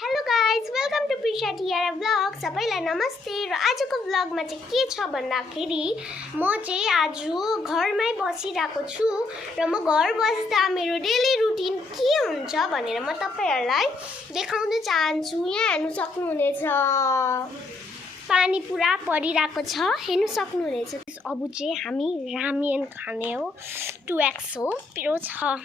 Hello guys, welcome to Prisha TRF blog. सबैलाई नमस्ते। र आजको ब्लगमा चाहिँ के छ भन्दाखेरि म चाहिँ आज घरमै बसिरहेको छु र म घर बस्दा मेरो डेली रुटिन के हुन्छ भनेर म तपाईहरुलाई देखाउन चाहन्छु। यहाँ हेर्नु सक्नुहुनेछ पानी पुरा परिरहेको छ, हेर्नु सक्नुहुनेछ। अब चाहिँ हामी रामेन खाने हो। 2x हो, पिरो छ।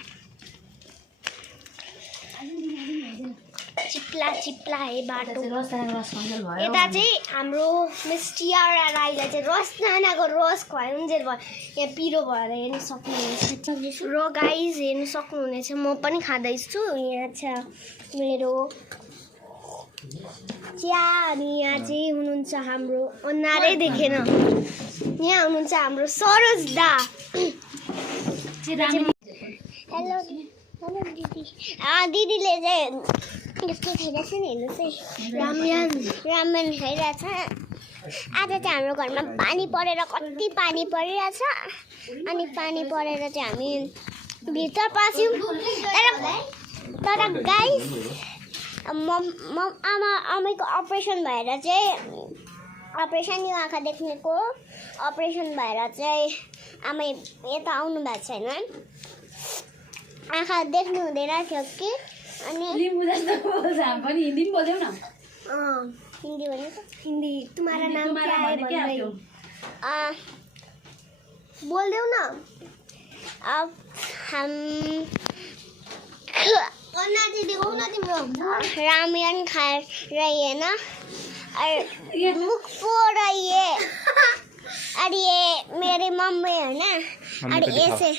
चिप्ला चिप्ला है बाटो। यता चाहिँ हाम्रो मिस टिआरा राईलाई चाहिँ रसदानाको रस खुवाउन्जेल भयो। यहाँ पिरो भएर हेर्नु सक्नुहुनेछ। र गाइज हेर्नु सक्नुहुनेछ, म पनि खाँदैछु। यहाँ छ मेरो चिया। अनि यहाँ चाहिँ हुनुहुन्छ हाम्रो अन्नारै देखेन, यहाँ हुनुहुन्छ हाम्रो सरोज दा। हेलो दिदी। दिदीले चाहिँ यस्तो खाइरहेछ नि, हेर्नुहोस् है, रामेन खाइरहेछ। आज चाहिँ हाम्रो घरमा पानी परेर कति पानी परिरहेछ। अनि पानी परेर चाहिँ हामी भित्र पस्यौँ। तर गाइस आमाको अपरेसन भएर चाहिँ अपरेसन यो आँखा देख्नेको अपरेसन भएर चाहिँ आमा यता आउनु भएको छैन। आँखा देख्नु हुँदैन थियो कि। अनि हिन्दी बोल्दैौ न। हिन्दी भने हिन्दी तुम्हारा नाम क्या है भन्दै बोल्दैौ न। अब हम रामेन खा रही है ना, और मुख पो रही है। और ये मेरी मम्मी है ना, और ऐसे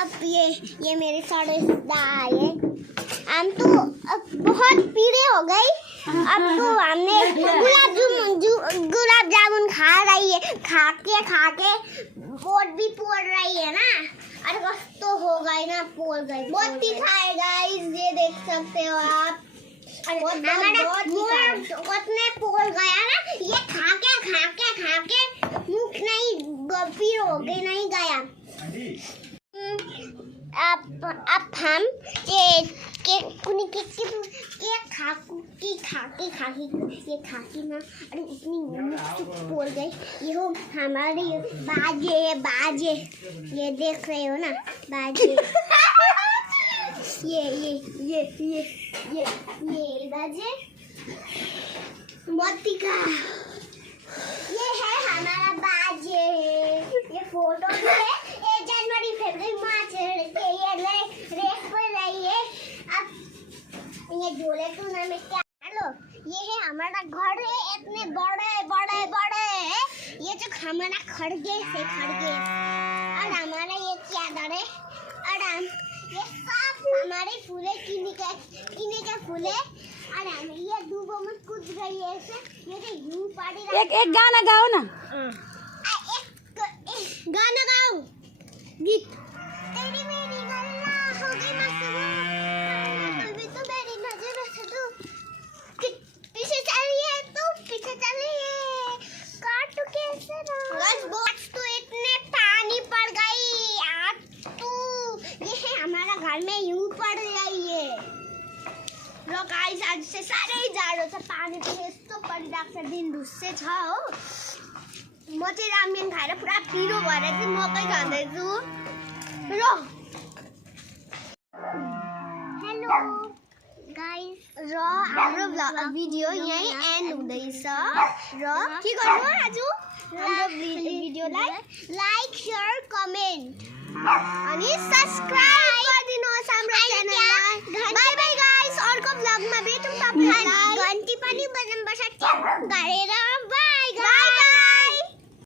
अब ये मेरी सरोजदा है। हम तो अब बहुत पीड़े हो गई। अब तो हमने गुलाब जामुन खा रही है, खा के पोट भी पोड़ रही है ना। अरे बस तो हो गई ना, पोड़ गई। बहुत ही खाए गाइस, ये देख सकते हो आप। हमारा उतने पोड़ गया ना, ये खा के मुख नहीं पीड़ हो गई, नहीं गया। अब हम ये खाकी ना, अरे इतनी पोड़ गई। ये हो हमारे बाजे, ये देख रहे हो ना बाजे। ये बाजे मोती का, ये है हमारा बाजे। ये फोटो है, 1 जनवरी फरवरी मार्च ये रेस पर रही है। अब ये झोले टूर्नामेंट क्या। हेलो, ये है हमारा घर है, इतने बड़े ये जो हमारा खड़गे से खड़गे। और हमारा ये चादर है, और हम ये सब हमारे फूले किने के फूले। और हम ये डूबो में कूद गई है ऐसे। ये तो यूं पाड़ी एक गाना गाओ ना। एक गाना गाओ, गीत। तेरी मेरी गल्ला हो गई मशहूर, कभी तो मेरी नजर से तू पीछे चलिए काटू कैसे ना। बस तो इतने पानी पड़ गई आज तो। ये है हमारा घर में यूं पड़ रही है। र गाइस आज से साह्रै जाडो छ, पानी पनि यस्तो परिरहेको छ, दिन ढुस्से छ हो। म चाहिँ रामेन खाएर पुरा पिरो भएर चाहिँ मकै खाँदैछु। र हेलो गाइस, र हाम्रो भिडियो यही एन्ड हुँदैछ। र के गर्नु आज हाम्रो भिडियोलाई लाइक शेयर कमेन्ट अनि सब्स्क्राइब गरिदिनुहोस् हाम्रो च्यानललाई। बाइ बाइ गाइस, अर्को ब्लगमा भेटौँ। तपाईहरुलाई घन्टी पनि बजाउनुपर्छ गरेर।